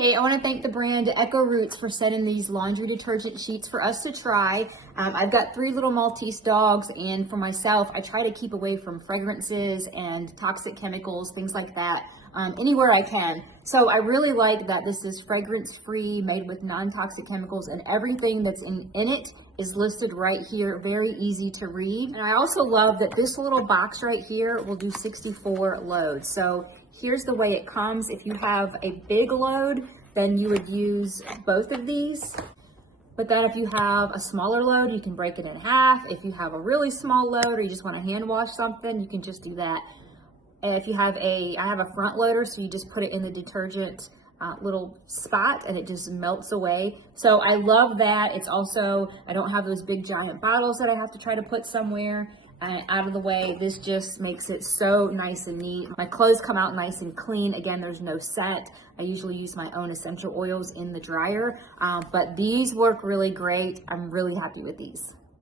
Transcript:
Hey, I want to thank the brand Echo Roots for sending these laundry detergent sheets for us to try. I've got 3 little Maltese dogs, and for myself, I try to keep away from fragrances and toxic chemicals, things like that, anywhere I can. So I really like that this is fragrance-free, made with non-toxic chemicals, and everything that's in it is listed right here, very easy to read. And I also love that this little box right here will do 64 loads. So here's the way it comes. If you have a big load, then you would use both of these. But then if you have a smaller load, you can break it in half. If you have a really small load or you just want to hand wash something, you can just do that. If you have I have a front loader, so you just put it in the detergent little spot and it just melts away. So I love that. It's also, I don't have those big giant bottles that I have to try to put somewhere out of the way. This just makes it so nice and neat. My clothes come out nice and clean. Again, there's no scent. I usually use my own essential oils in the dryer, but these work really great. I'm really happy with these.